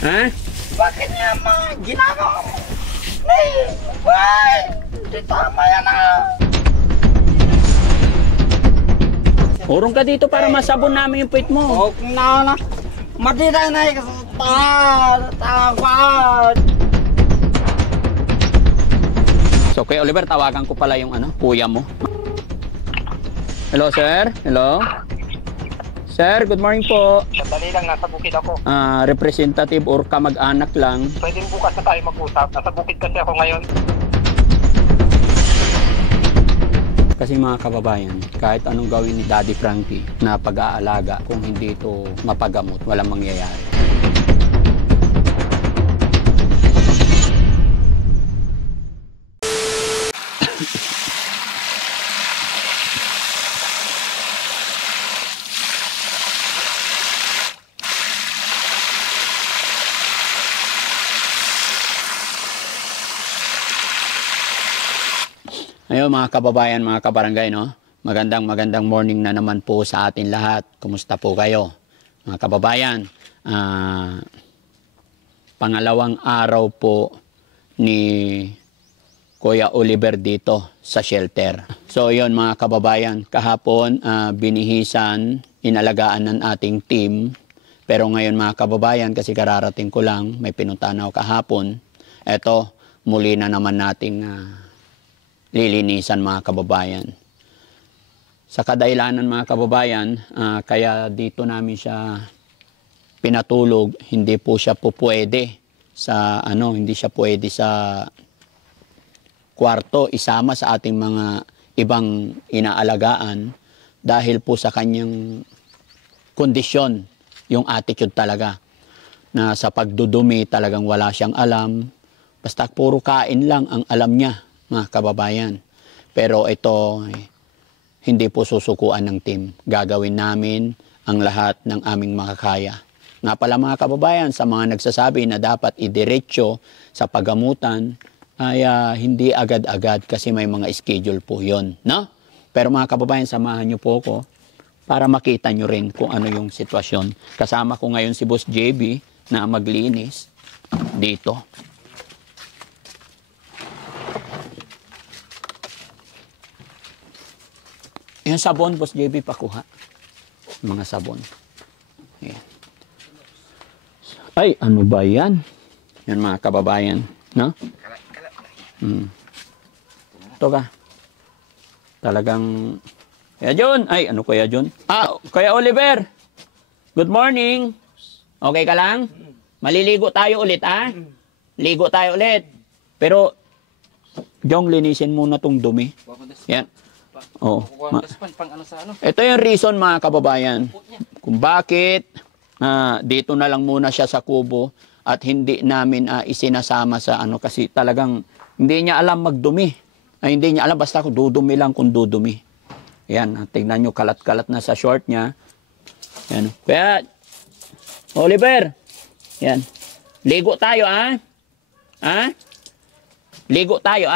Ha? Bakit niya mga ginagawa mo? Nay, bay! Hindi tama yan Urong ka dito para masabon namin yung puwit mo. O kung na. Madiday na yung tawad. So, Kuya Oliver, tawagan ko pala yung kuya mo. Hello, sir? Hello? Sir, good morning po. Sandali lang, nasa bukid ako. Representative or kamag-anak lang. Pwedeng bukas na tayo mag-usap. Nasa bukid kasi ako ngayon. Kasi mga kababayan, kahit anong gawin ni Daddy Frankie na pag-aalaga, kung hindi ito mapagamot, walang mangyayari. Ayun mga kababayan, mga kabarangay, no? Magandang morning na naman po sa atin lahat. Kumusta po kayo? Mga kababayan, pangalawang araw po ni Kuya Oliver dito sa shelter. So yun mga kababayan, kahapon binihisan, inalagaan ng ating team. Pero ngayon mga kababayan, kasi kararating ko lang, may pinuntahan ako kahapon. Eto, muli na naman nating lilinisan mga kababayan. Sa kadailanan mga kababayan, kaya dito namin siya pinatulog, hindi po siya pupwede sa hindi siya pwede sa kwarto isama sa ating mga ibang inaalagaan dahil po sa kanyang kondisyon, yung attitude talaga na sa pagdudumi talagang wala siyang alam, basta puro kain lang ang alam niya mga kababayan. Pero ito, hindi po susukuan ng team. Gagawin namin ang lahat ng aming makakaya. Nga pala mga kababayan, sa mga nagsasabi na dapat idiretso sa pagamutan, ay hindi agad-agad kasi may mga schedule po yon, no? Pero mga kababayan, samahan niyo po ako para makita niyo rin kung ano yung sitwasyon. Kasama ko ngayon si Boss JB na maglinis dito. Yung sabon, Boss JB, pakuha. Mga sabon. Ayan. Ay, ano ba yan? Yan mga kababayan. No? Ito ka. Talagang... Kuya John! Ay, ano Kuya John? Kuya Oliver! Good morning! Okay ka lang? Maliligo tayo ulit, Ligo tayo ulit. Pero, Jong, linisin muna tong dumi. Yan. Oh, ito yung reason mga kababayan kung bakit dito na lang muna siya sa kubo at hindi namin isinasama sa kasi talagang hindi niya alam magdumi. Hindi niya alam, basta dudumi lang kung dudumi. Yan, tignan nyo, kalat-kalat na sa short niya. Yan. Kaya, Oliver, yan. Ligo tayo, Ligo tayo,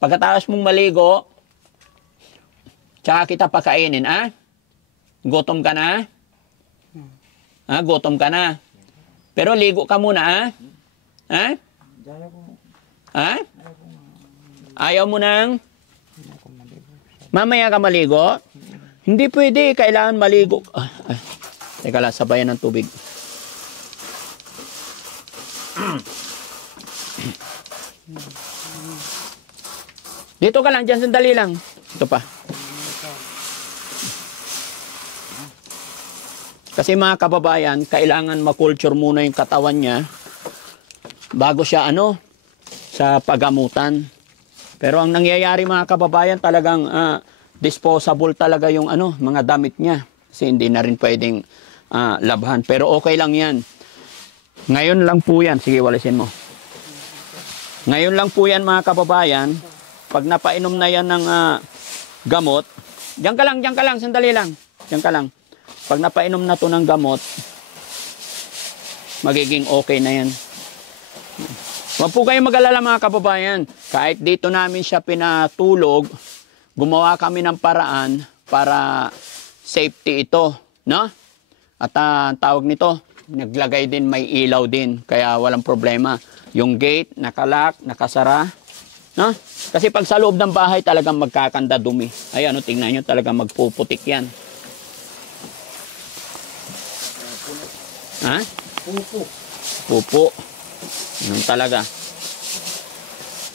Pagkatapos mong maligo, tsaka kita pakainin, Gutom ka na? Gutom ka na. Pero ligo ka muna, Ayaw mo nang? Mamaya ka maligo? Hindi pwede, kailangan maligo. Teka lang, sabayan ng tubig. Dito ka lang, dyan sandali lang. Ito pa. Kasi mga kababayan, kailangan makulture muna yung katawan niya bago siya sa pagamutan. Pero ang nangyayari mga kababayan, talagang disposable talaga yung mga damit niya. Kasi hindi na rin pwedeng labhan. Pero okay lang yan. Ngayon lang po yan. Sige, walisin mo. Ngayon lang po yan mga kababayan. Pag napainom na yan ng gamot, diyan ka lang, sandali lang. Diyan ka lang. Pag napainom na to ng gamot, magiging okay na yan. Huwag po kayong mag-alala mga kababayan. Kahit dito namin siya pinatulog, gumawa kami ng paraan para safety ito, no? At tawag nito, naglagay din, may ilaw din. Kaya walang problema. Yung gate, nakalock, nakasara. No? Kasi pag sa loob ng bahay, talagang magkakanda dumi. Ayan, tingnan nyo, talagang magpuputik yan. Ha? Pupo. Yan talaga.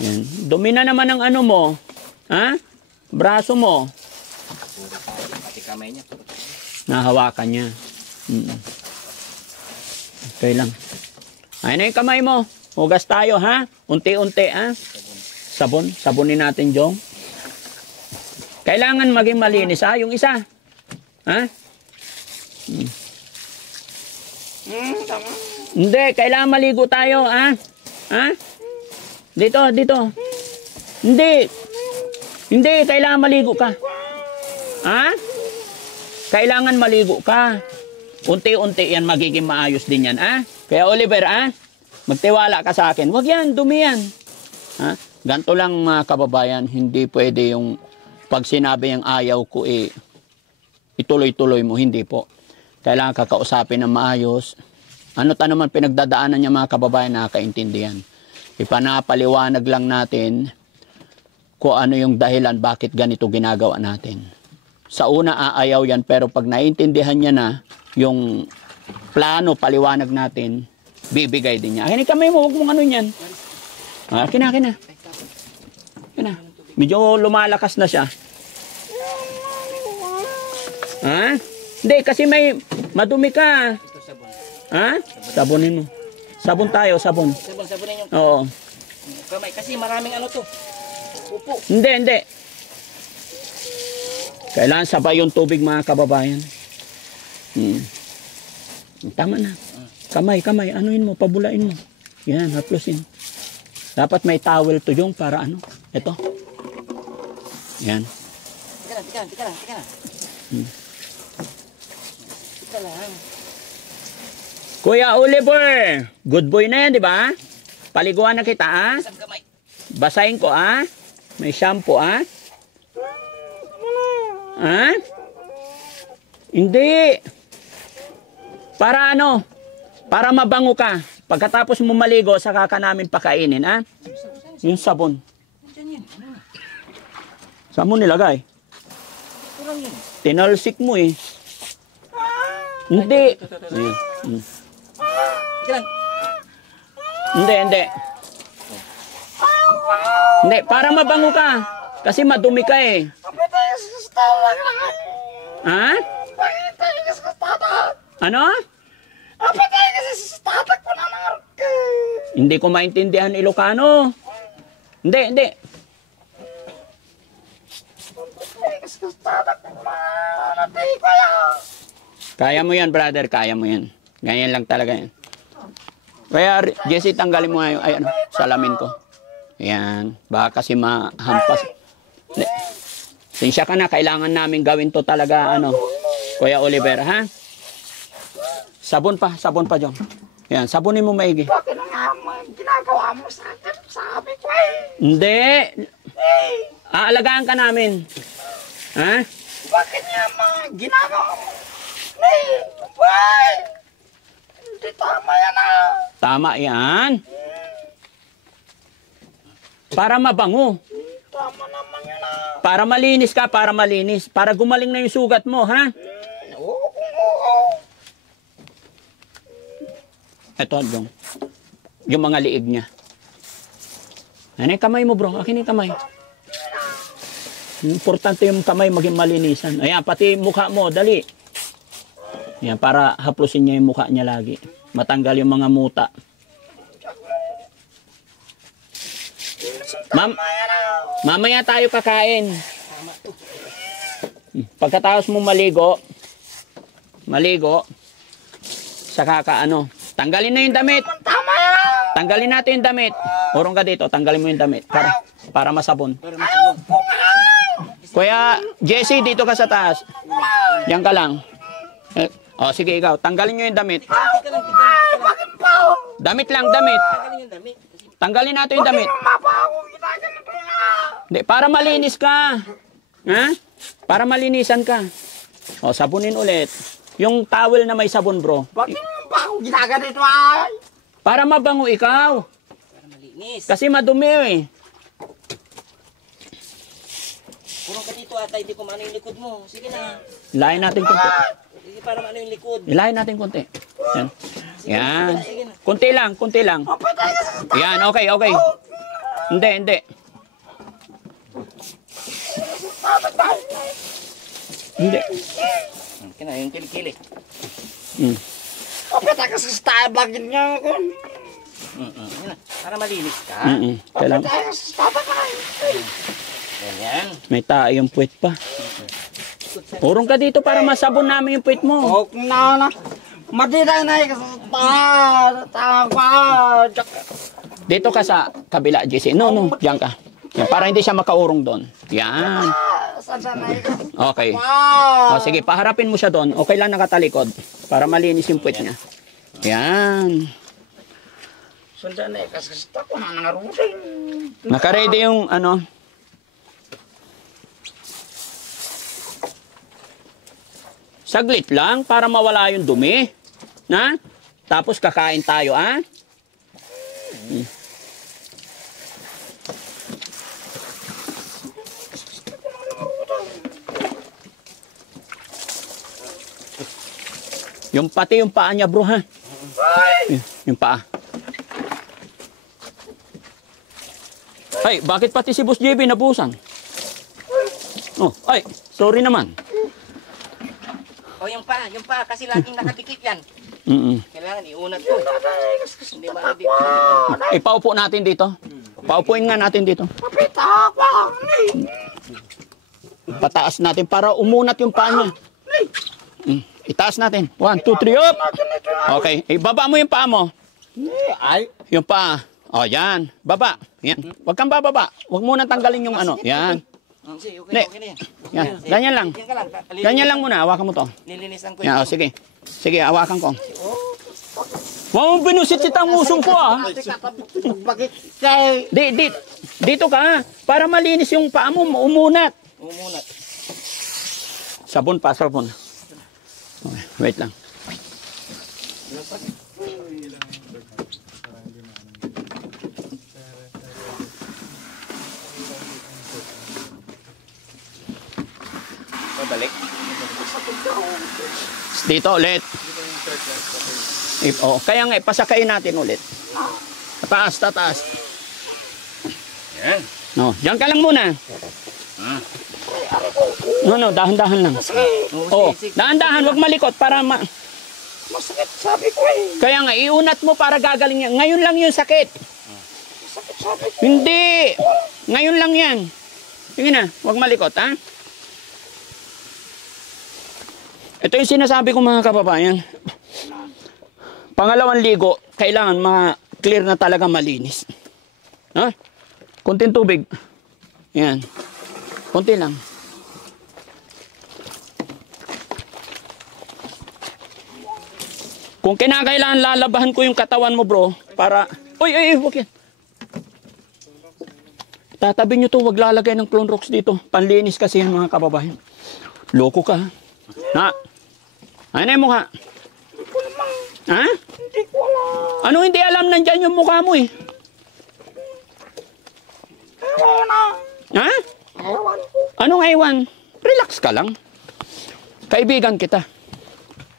Yan. Dumi na naman ang ano mo. Ha? Braso mo. Pati kamay niya. Nahawakan niya. Okay lang. Ayun na yung kamay mo. Hugas tayo, ha? Unti-unti, ha? Sabon. Sabunin natin, Jong. Kailangan maging malinis, ha? Yung isa. Ha? Tama. Hindi, kailangan maligo tayo, ha? Ha? Dito, dito. Hindi. Hindi, kailangan maligo ka. Ha? Kailangan maligo ka. Unti-unti yan, magiging maayos din yan, ha? Kaya Oliver, ha? Magtiwala ka sa akin. Huwag yan, dumi yan. Ha? Ganto lang mga kababayan, hindi pwede yung pag sinabi yung ayaw ko, ituloy-tuloy mo. Hindi po. Kailangan kakausapin ng maayos. Ano ta naman pinagdadaanan niya mga kababayan, nakakaintindihan. Ipanapaliwanag lang natin kung ano yung dahilan bakit ganito ginagawa natin. Sa una aayaw yan, pero pag naiintindihan niya na yung plano, paliwanag natin, bibigay din niya. Akin kamay mo, huwag mong ano yan. Akin na, akin na. Akin na. Medyo lumalakas na siya. Ha? Hindi, kasi may madumi ka. Ha? Sabunin mo. Sabon tayo, sabon. Sabunin yung Oo. kamay. Kasi maraming ano to. Pupo. Hindi, hindi. Kailangan sabay yung tubig mga kababayan. Tama na. Kamay, kamay. Anuin mo, pabulain mo. Yan, haplusin. Dapat may towel to yung para ano. Ito. Yan. Tika lang. Tika lang. Kuya Oliver, good boy na yan, di ba? Paliguan na kita, ha? Isang kamay. Basahin ko, ha? May shampoo, ha? Ha? Hindi. Para ano? Para mabango ka. Pagkatapos mo maligo, saka ka namin pakainin, ha? Yung sabon. Diyan yan. Saan mo nilagay? Ito lang yun. Tinalsik mo, eh. Hindi. Tika lang. Hindi, hindi. Hindi, para mabango ka. Kasi madumi ka, eh. Ha? Ano? Hindi ko maintindihan Ilocano. Hindi, hindi. Kaya mo yan, brother. Kaya mo yan. Ganyan lang talaga yan. Kaya, Jesse, tanggalin mo nga yung ay, ano, salamin ko. Ayan. Baka kasi mahampas. Sinsya ka na. Kailangan namin gawin to talaga, ano, Kuya Oliver, ha? Sabon pa, John. Ayan, sabunin mo maigi. Bakit nga ginagawa mo sa akin? Sabi ko eh. Hindi. Aalagaan ka namin. Ha? Bakit nga ginagawa mo? Why? Hindi tama yan ah. Tama yan. Para mabango. Tama naman yan ah. Para malinis ka, para malinis. Para gumaling na yung sugat mo, ha? Oo. Ito, Jong. Yung mga liig niya. Ano yung kamay mo, bro? Akin yung kamay. Importante yung kamay maging malinisan. Ayan, pati mukha mo, dali. Ayan, para haplusin niya yung mukha niya lagi. Matanggal yung mga muta. Mamaya tayo kakain. Pagkatapos mo maligo, saka ka ano, tanggalin na yung damit. Tama yan. Tanggalin natin yung damit. Urong ka dito, tanggalin mo yung damit. Para masabon. Kuya Jesse, dito ka sa taas. Yan ka lang. Sige ikaw, tanggalin nyo yung damit. Tika lang. Bakit pa? Damit lang, damit. Tanggalin yung damit. Tanggalin natin yung damit. Mabaho, ginaganito nga. Hindi, para malinis ka. Ha? Para malinisan ka. Sabunin ulit. Yung towel na may sabon, bro. Bakit yung baho ginaganito ay. Para mabango ikaw. Para malinis. Kasi madumi eh. Puro ka dito ata, hindi ko maano yung likod mo. Sige na. Ilahin natin konti. Sige, para maano yung likod. Ilahin natin konti. Yan. Yan. Sige na. Kunti lang, kunti lang. Yan, okay, okay. Hindi, hindi. Hindi. Sige na, yung kilikili. Kapit ka sa Starbucks niya ako. Sige na, para malinis ka. Kailangan. Kapit ka sa Starbucks. Ganyan. May tayong puwet pa. Urong ka dito para masabon namin yung puwet mo. Okay na. Madira na ka sa Dito ka sa kabila, JC. No, no, diyan ka. Yan, para hindi siya makaurong doon. Yan. Okay. O, sige, paharapin mo siya doon. Okay lang nakatalikod. Para malinis yung puwet niya. Yan. Sundan na kasi ko na nangarusin. Naka-ready yung ano. Saglit lang para mawala yung dumi. Na? Tapos kakain tayo, ah? Yung pati yung paa niya, bro, ha? Yung paa. Ay, bakit pati si Boss JB nabusan? Oh, ay, sorry naman. O yung pa, kasi laging nakadikit yan. Kailangan iunat ko. Hindi maano dito. Ipaupo natin dito. Paupuin nga natin dito. Pataas natin para umunat yung paa niya. Itaas natin. 1, 2, 3, up! Okay, ibaba mo yung paa mo. Ay, Yung paa. O, yan. Baba. Yan. Huwag kang bababa. Huwag muna tanggalin yung ano. Yan. Sige, Hindi. okay na yan. Yan. Ganyan lang. Yan ka lang. Ganyan lang muna. Hawakan mo to. Nilinisan ko Yan, o, sige. Sige, hawakan ko. Wow, binusit itang musong ko, ah. bakit kay Dito ka, para malinis yung paa mo, umunat. Umunat. Sabon pa, sabon. Okay, wait lang. Balik. Dito ulit. Oh, kaya nga, pasakayin natin ulit. Tataas, tataas. Yan. No, diyan ka lang muna. No, dahan-dahan lang. Oh, dahan-dahan, wag malikot para masakit sabi ko eh. Kaya nga, iunat mo para gagaling yan. Ngayon lang yung sakit. Masakit sabi ko. Hindi. Ngayon lang yan. Sige na, wag malikot, ha? Ito yung sinasabi ko mga kababayan. Pangalawang ligo, kailangan clear na talaga malinis. Ha? Kunting tubig. Yan. Kunti lang. Kung kinakailangan lalabahan ko yung katawan mo, bro, para... Uy, huwag yan. Tatabi nyo to, wag lalagay ng Clone-Rox dito. Panlinis kasi yan mga kababayan. Loko ka, ha? Na? Ano yung mukha? Hindi ko naman. Ha? Hindi ko alam. Ano hindi alam, nandyan yung mukha mo eh. Ewan na. Ha? Ewan ko. Anong ewan? Relax ka lang. Kaibigan kita.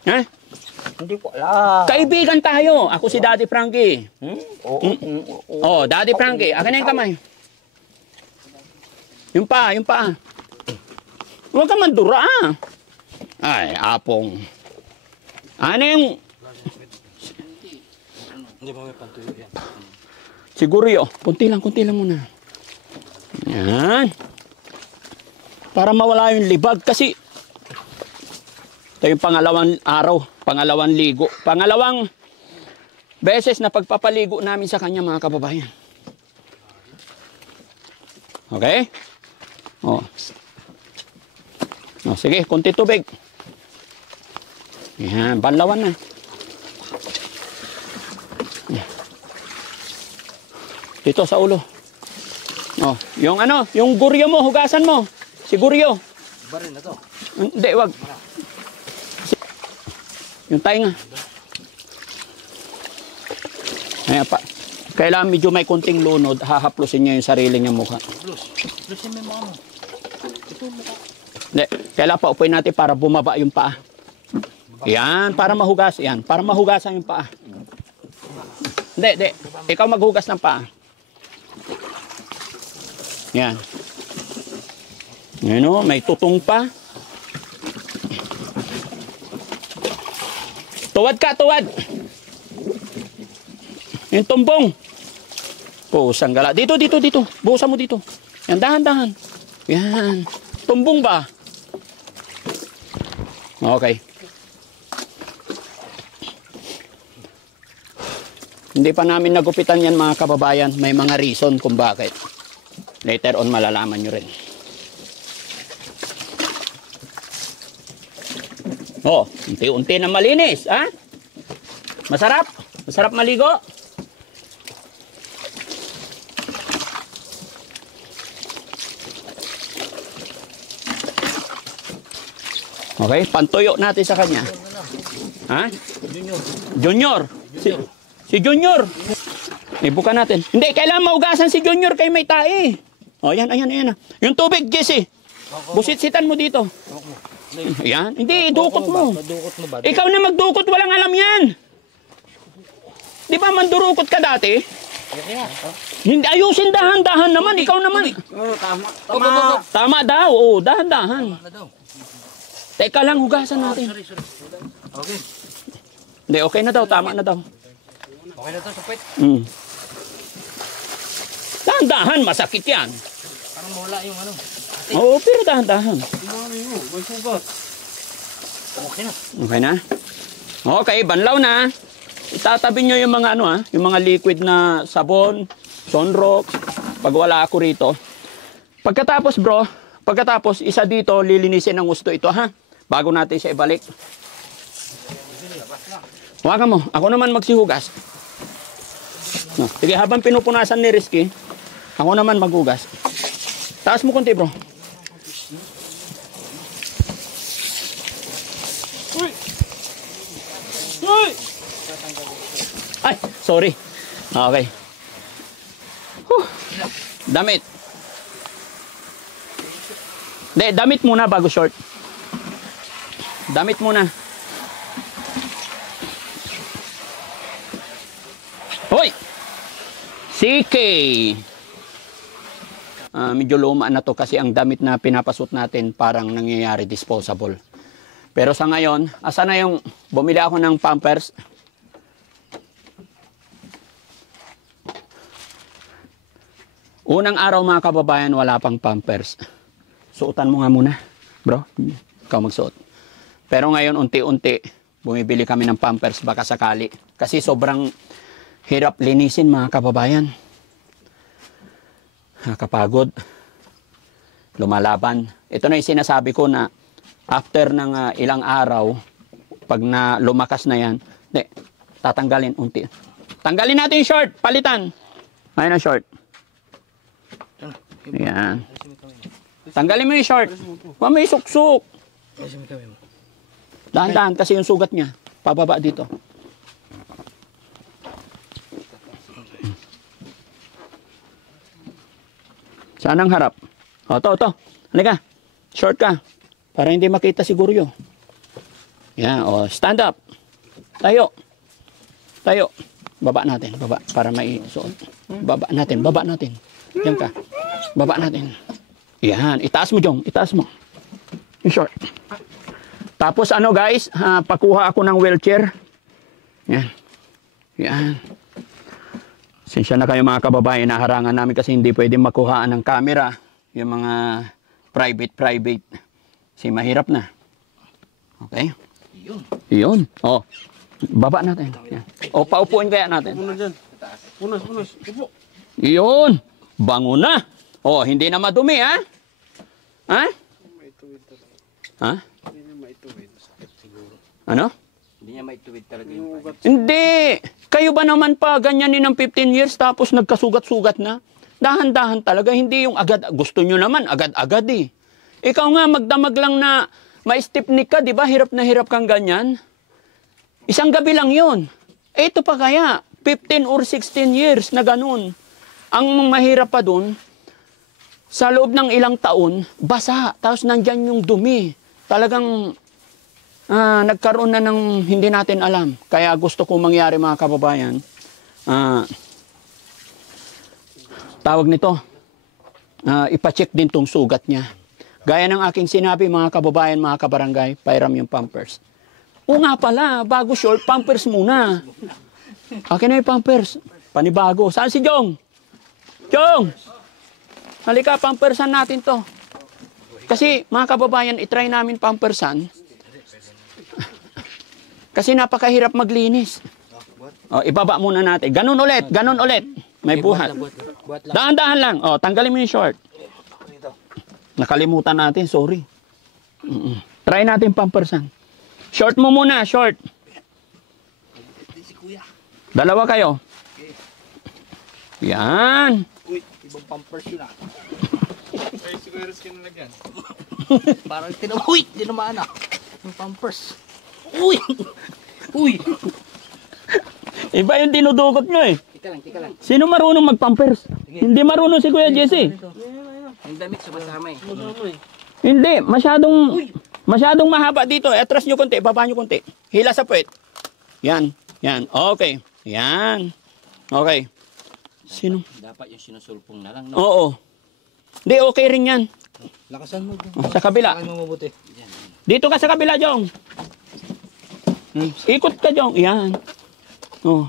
Ha? Hindi ko alam. Kaibigan tayo. Ako si Daddy Frankie. Oo. Oh, Daddy Frankie. Akin na yung kamay. Yung pa, yung pa. Huwag ka mandura, ah. Ay, apong. Ano yung... Hindi ba may pantuyo yan? Siguro yun. Kunti lang muna. Yan. Para mawala yung libag. Kasi ito yung pangalawang araw. Pangalawang ligo. Pangalawang beses na pagpapaligo namin sa kanya mga kababayan. Okay? Oh. Oh, sige, kunti tubig. Yan, banlawan na. Dito sa ulo. Oh, yung ano, yung guryo mo, hugasan mo. Si guryo. Baril na to. Hindi, wag. Yung tainga. Ayan pa. Kailangan medyo may kunting lunod, hahaplusin niya yung sarili niyang mukha. Plusin mo yung mukha mo. Ito mukha. Hindi, kailangan pa upuin natin para bumaba yung paa. Yan, para mahugas. Yan, para mahugasan yung paa. Hindi. Ikaw maghugas ng paa. Yan. Yan o, may tutong pa. Tuwad ka, tuwad. Yung tumbong. Pusang gala. Dito. Buhusan mo dito. Yan, dahan. Yan. Tumbong ba? Okay. Hindi pa namin nagupitan yan mga kababayan. May mga reason kung bakit. Later on malalaman nyo rin. Oh, unti-unti na malinis, ha? Masarap. Masarap maligo. Okay, pantuyo natin sa kanya. Ha? Junior. Si Junior. Ibuka natin. Hindi, kailangan maugasan si Junior kay may tae. Oh, ayan. Yung tubig, Jesse. Busit-sitan mo dito. Ayan. Hindi, idukot mo. Ikaw na magdukot, walang alam yan. Di ba mandurukot ka dati? Hindi, ayusin dahan-dahan naman. Ikaw naman. Tama daw. Oo, dahan-dahan. Teka lang, hugasan natin. Okay. Hindi, okay na daw. Tama na daw. Okay na to, sapit. Dahan-dahan, masakit yan. Parang mawala yung ano. Oo, pero dahan-dahan. May sugat. Okay na. Okay na? Okay, banlaw na. Itatabi nyo yung mga yung mga liquid na sabon, sunrock, pag wala ako rito. Pagkatapos, isa dito, lilinisin ng gusto ito, ha? Bago natin siya ibalik. Huwakan mo, ako naman magsihugas. No, sige, habang pinupunasan ni Rizky, ako naman maghugas. Taas mo konti, bro. Ay, sorry. Okay. Damit. Damit muna bago short. Damit muna. Hoy! CK! Medyo luma na to kasi ang damit na pinapasut natin parang nangyayari disposable. Pero sa ngayon, asa na yung bumili ako ng Pampers? Unang araw mga kababayan, wala pang Pampers. Suotan mo nga muna, bro. Ikaw magsuot. Pero ngayon, unti-unti, bumibili kami ng Pampers baka sakali. Kasi sobrang hirap linisin mga kababayan. Nakakapagod. Lumalaban. Ito na yung sinasabi ko na after ng ilang araw, pag na lumakas na yan, tatanggalin unti. Tanggalin natin yung short, palitan. Ayun ang short. Ayan. Tanggalin mo yung short. Huwag may suksok. Dahan-dahan kasi yung sugat niya. Pababa dito. Saan ang harap? O, to. Halika. Short ka. Para hindi makita siguro yun. Yan, o. Stand up. Tayo. Baba natin. Baba. Para may suot. Baba natin. Diyan ka. Baba natin. Yan. Itaas mo, Jong. Itaas mo. Yung short. Tapos guys, pakuha ako ng wheelchair. Yan. Sensya na kayo mga kababayan, naharangan namin kasi hindi pwedeng makuhaan ng camera. Yung mga private. Kasi mahirap na. Okay? Yun. O, baba natin. Yan. O, paupuin kaya natin. Unas. Upo. Yun. Bango na. O, hindi na madumi, ha? Ha? Ha? Ano? Hindi niya maituwid talaga yung pa. Hindi. Kayo ba naman pa ganyanin ng 15 years tapos nagkasugat-sugat na? Dahan-dahan talaga. Hindi yung agad. Gusto nyo naman, agad-agad eh. Ikaw nga, magdamag lang na ma-stipnik ka, di ba? Hirap na hirap kang ganyan. Isang gabi lang yun. Ito pa kaya, 15 or 16 years na ganun. Ang mahirap pa dun, sa loob ng ilang taon, basa, tapos nandyan yung dumi. Talagang nagkaroon na ng hindi natin alam. Kaya gusto ko mangyari mga kababayan, tawag nito, ipacheck din tong sugat niya. Gaya ng aking sinabi mga kababayan, mga kabarangay, pairam yung Pampers. O nga pala, bago short, Pampers muna. Akin na yung Pampers. Panibago. Saan si Jong? Jong! Halika, Pampersan natin to. Kasi mga kababayan, itry namin Pampersan. Kasi napakahirap maglinis. O, ibaba muna natin. Ganun ulit, ganun ulit. May buhat. Dahan-dahan lang. O, tanggalin mo yung short. Nakalimutan natin, sorry. Try natin Pampersan. Short mo muna, short. Dalawa kayo. Yan. Uy, ibang Pampers yun ah. Ay, siguro skin na lagyan. Parang uy, tinamaan ah. Yung Pampers. Uy! Uy! Iba yung dinudukot nyo eh. Tika lang. Sino marunong mag-Pampers? Hindi marunong si Kuya Jesse. Yung damit sa basama eh. Hindi, masyadong mahaba dito. Atras nyo konti, baba nyo konti. Hila sa puwet. Yan, yan. Okay. Yan. Okay. Sino? Dapat yung sinusulpong na lang, no? Oo. Hindi, okay rin yan. Lakasan mo. Sa kabila. Lakasan mo mabuti. Dito ka sa kabila, Jong. Ikot ka, Jong. Yan. Oh.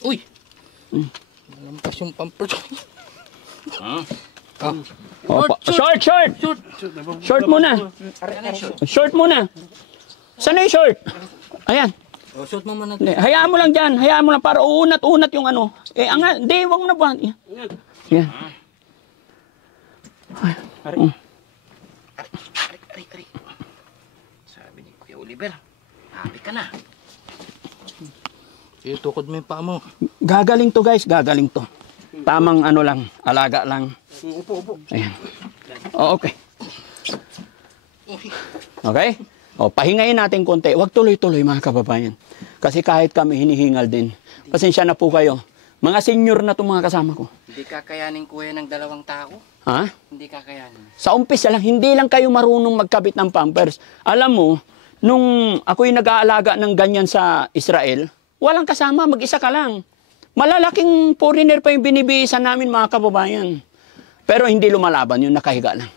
Uy! Malampas yung Pampers. Short! Short muna. Short muna. Saan na yung short? Ayan. O, shoot mo muna. Hindi, hayaan mo lang dyan. Hayaan mo lang para uunat-unat yung ano. Hindi, huwag mo na buwan. Yan. Ari. Sabi ni Kuya Oliver, happy ka na. Tukod mo yung paa mo. Gagaling to guys, gagaling to. Tamang ano lang, alaga lang. Upo. Ayan. Okay. Okay? O, pahingayin natin konti. Huwag tuloy-tuloy mga kababayan. Kasi kahit kami hinihingal din. Pasensya na po kayo. Mga senior na itong mga kasama ko. Hindi kakayanin kuya ng 2 tao. Ha? Hindi kakayanin. Sa umpisa lang, hindi lang kayo marunong magkabit ng Pampers. Alam mo, nung ako'y nag-aalaga ng ganyan sa Israel, walang kasama, mag-isa ka lang. Malalaking foreigner pa yung binibihisan namin mga kababayan. Pero hindi lumalaban yun, nakahiga lang.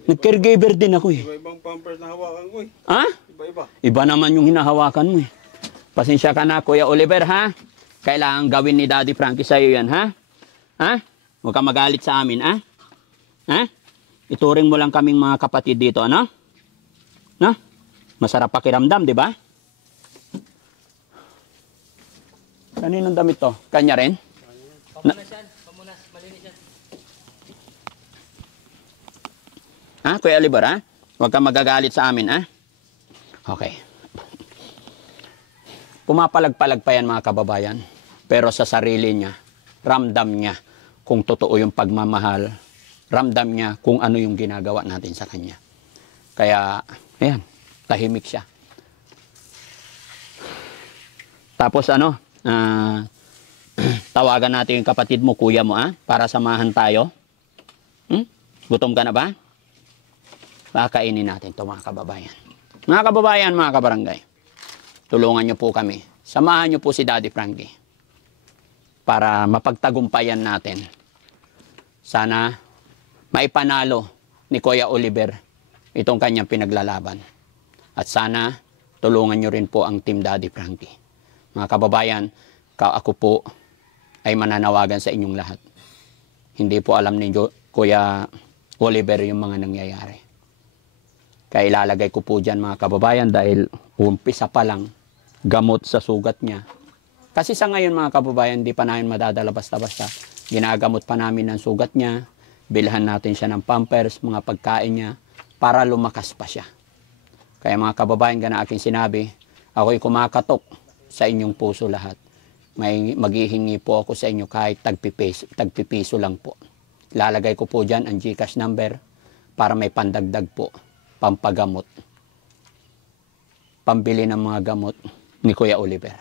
Nag-caregiver din ako eh. Iba-ibang Pampers na hawakan ko eh. Ha? Iba-iba. Iba naman yung hinahawakan mo eh. Pasensya ka na, Kuya Oliver, ha? Kailangan gawin ni Daddy Frankie sa'yo yan, ha? Ha? Huwag ka magalit sa amin, ha? Ha? Ituring mo lang kaming mga kapatid dito, ano? No? Masarap pakiramdam, di ba? Kaninong damit to? Kanya rin? Pamunas yan. Pamunas. Malinis yan. Ha, Kuya Oliver, ha? Huwag ka magagalit sa amin, ha? Okay. Pumapalag-palag pa yan, mga kababayan. Pero sa sarili niya, ramdam niya kung totoo yung pagmamahal. Ramdam niya kung ano yung ginagawa natin sa kanya. Kaya, ayan, tahimik siya. Tapos ano, tawagan natin yung kapatid mo, kuya mo, para samahan tayo. Gutom ka na ba? Kakainin natin ito mga kababayan. Mga kababayan, mga kabarangay, tulungan niyo po kami. Samahan niyo po si Daddy Frankie para mapagtagumpayan natin. Sana maipanalo ni Kuya Oliver itong kanyang pinaglalaban. At sana tulungan niyo rin po ang Team Daddy Frankie. Mga kababayan, ako po ay mananawagan sa inyong lahat. Hindi po alam ni Kuya Oliver yung mga nangyayari. Kaya ilalagay ko po dyan mga kababayan dahil umpisa pa lang gamot sa sugat niya. Kasi sa ngayon mga kababayan, hindi pa namin madadala basta-basta. Ginagamot pa namin ang sugat niya, bilhan natin siya ng Pampers, mga pagkain niya, para lumakas pa siya. Kaya mga kababayan, gana aking sinabi, ako'y kumakatok sa inyong puso lahat. Maghihingi po ako sa inyo kahit tagpipiso lang po. Ilalagay ko po dyan ang GCash number para may pandagdag po, pampagamot. pambili ng mga gamot ni Kuya Oliver.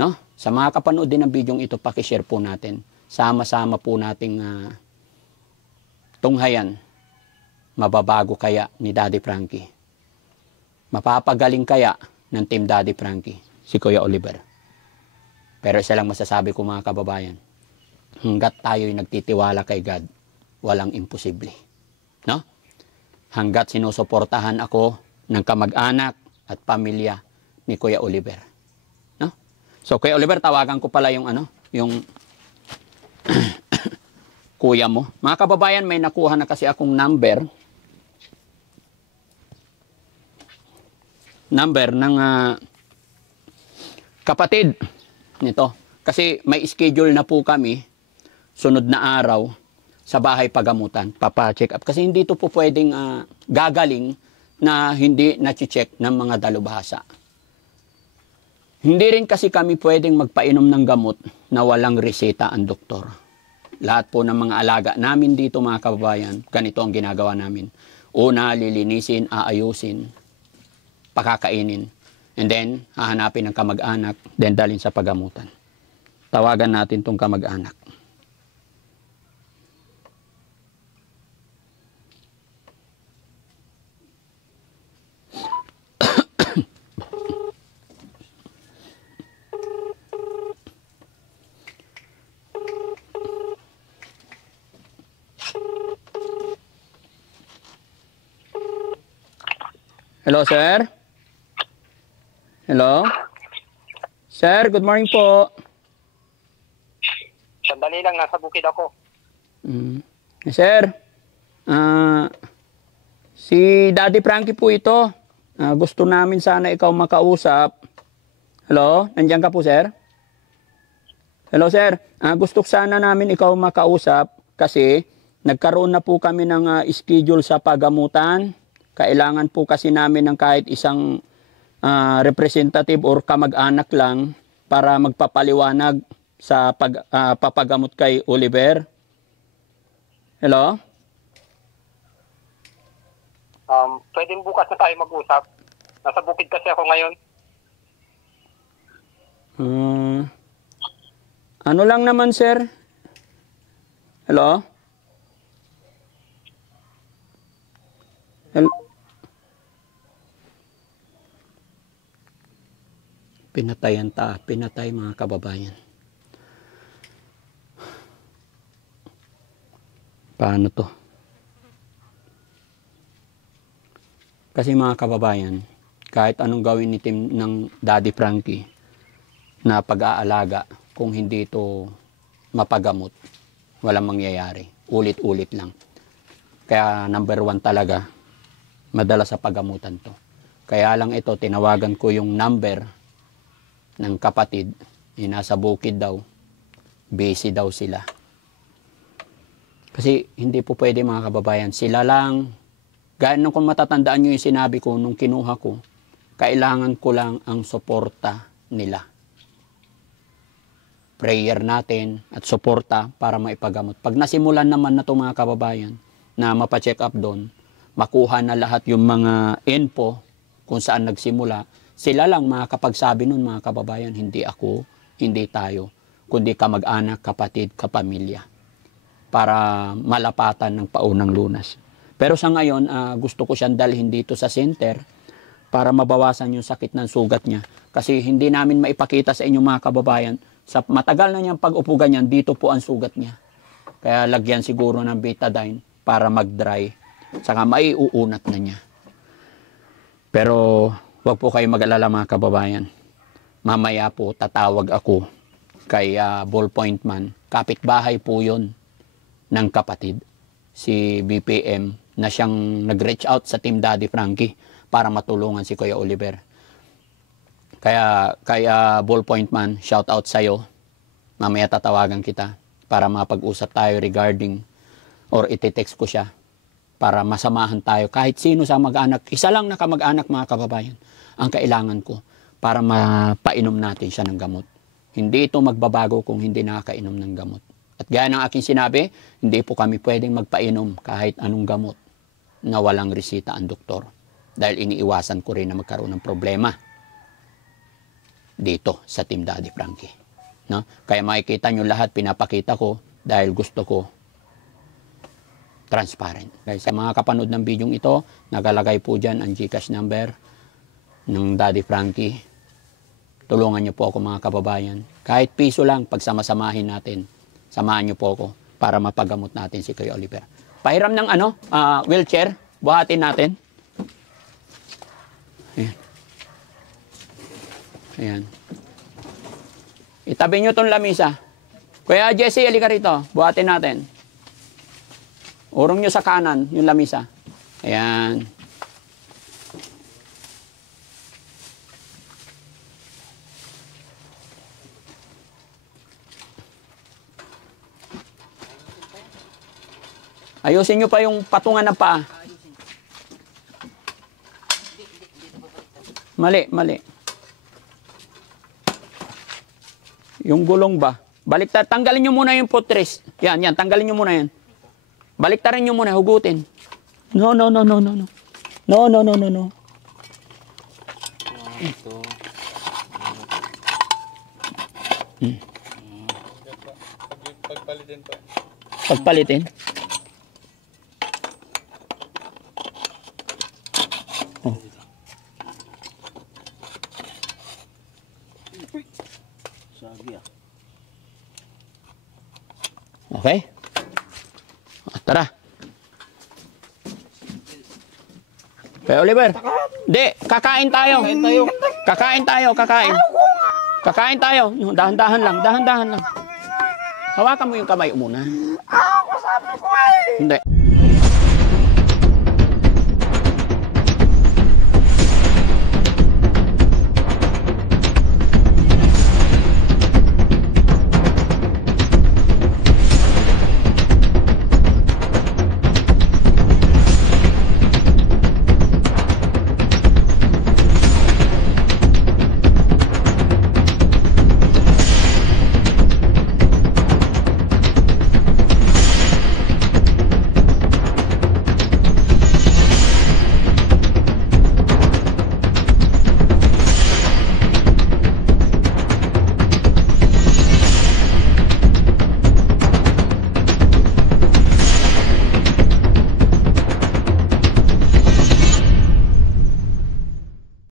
No? Sa mga kapanood din ng video ito, pakishare po natin. Sama-sama po nating tunghayan. Mababago kaya ni Daddy Frankie? Mapapagaling kaya ng Team Daddy Frankie si Kuya Oliver? Pero isa lang masasabi ko mga kababayan, hanggat tayo'y nagtitiwala kay God, walang imposible. No? Hanggat sinusuportahan ako ng kamag-anak at pamilya ni Kuya Oliver. No? So Kuya Oliver, tawagan ko pala yung yung kuya mo. Mga kababayan, may nakuha na kasi akong number ng kapatid nito. Kasi may schedule na po kami sunod na araw sa bahay pagamutan, papa-check up. Kasi hindi ito po pwedeng gagaling na hindi na-check ng mga dalubhasa. Hindi rin kasi kami pwedeng magpainom ng gamot na walang reseta ang doktor. Lahat po ng mga alaga namin dito mga kababayan, ganito ang ginagawa namin. Una, lilinisin, aayusin, pakakainin. And then, hahanapin ng kamag-anak, then dalhin sa pagamutan. Tawagan natin tong kamag-anak. Hello, sir? Hello? Sir, good morning po. Sandali lang, nasa bukid ako. Sir, si Daddy Frankie po ito. Gusto namin sana ikaw makausap. Hello? Nandiyan ka po, sir? Hello, sir. Gusto sana namin ikaw makausap kasi nagkaroon na po kami ng schedule sa pagamutan. Kailangan po kasi namin ng kahit isang representative or kamag-anak lang para magpapaliwanag sa papagamot kay Oliver. Hello? Pwedeng bukas na tayo mag-usap. Nasa bukid kasi ako ngayon. Ano lang naman, sir? Hello? Pinatay mga kababayan. Paano to? Kasi mga kababayan, kahit anong gawin ni Team ng Daddy Frankie na pag-aalaga, kung hindi ito mapagamot, walang mangyayari. Ulit-ulit lang. Kaya number 1 talaga, madala sa pagamutan to. Kaya lang ito, tinawagan ko yung number ng kapatid, nasa bukid daw, busy daw sila. Kasi hindi po pwede mga kababayan, sila lang, gaya nung kung matatandaan nyo yung sinabi ko nung kinuha ko, kailangan ko lang ang suporta nila. Prayer natin at suporta para maipagamot. Pag nasimulan naman na ito mga kababayan, na mapacheck up doon, makuha na lahat yung mga info kung saan nagsimula, sila lang makakapagsabi nun mga kababayan, hindi ako, hindi tayo, kundi kamag-anak, kapatid, kapamilya, para malapatan ng paunang lunas. Pero sa ngayon, gusto ko siyang dalhin dito sa center para mabawasan yung sakit ng sugat niya. Kasi hindi namin maipakita sa inyo mga kababayan, sa matagal na niyang pag-upo ganyan, dito po ang sugat niya. Kaya lagyan siguro ng betadine para mag-dry, saka maiuunat na niya. Pero wag po kayo mag-alala mga kababayan. Mamaya po tatawag ako kay Ballpoint Man. Kapitbahay po yun ng kapatid. Si BPM na siyang nag-reach out sa Team Daddy Frankie para matulungan si Kuya Oliver. Kaya Ballpoint Man, shout out sa'yo. Mamaya tatawagan kita para mapag-usap tayo regarding or iti-text ko siya para masamahan tayo. Kahit sino sa mag-anak, isa lang na kamag-anak mga kababayan, ang kailangan ko para mapainom natin siya ng gamot. Hindi ito magbabago kung hindi nakakainom ng gamot. At gaya ng aking sinabi, hindi po kami pwedeng magpainom kahit anong gamot na walang resita ang doktor. Dahil iniiwasan ko rin na magkaroon ng problema dito sa Team Daddy Frankie. No? Kaya makikita nyo lahat, pinapakita ko dahil gusto ko transparent. Kaya sa mga kapanood ng video ito, nakalagay po dyan ang GCash number ng Daddy Frankie. Tulungan nyo po ako mga kababayan. Kahit piso lang, pagsama-samahin natin. Samahan nyo po ako para mapagamot natin si Kuya Oliver. Pahiram ng wheelchair, buhatin natin. Ayan. Ayan. Itabi nyo itong lamisa. Kuya Jesse, halika rito. Buhatin natin. Urong nyo sa kanan, yung lamisa. Ayan. Ayusin nyo pa yung patungan ng paa. Mali, mali. Yung gulong ba? Baliktad, tanggalin nyo muna yung footrest. Yan, yan, tanggalin nyo muna yan. Baliktarin nyo muna, hugutin. No, no, no, no, no, no. No, no, no, no, no. Pagpalitin pa. Pagpalitin. Oh. Okay? Tara. Kaya Oliver. Hindi, kakain tayo. Kakain tayo, kakain. Kakain tayo. Dahan-dahan lang, dahan-dahan lang. Hawakan mo yung kamay muna. Ako sabi ko ay. Hindi.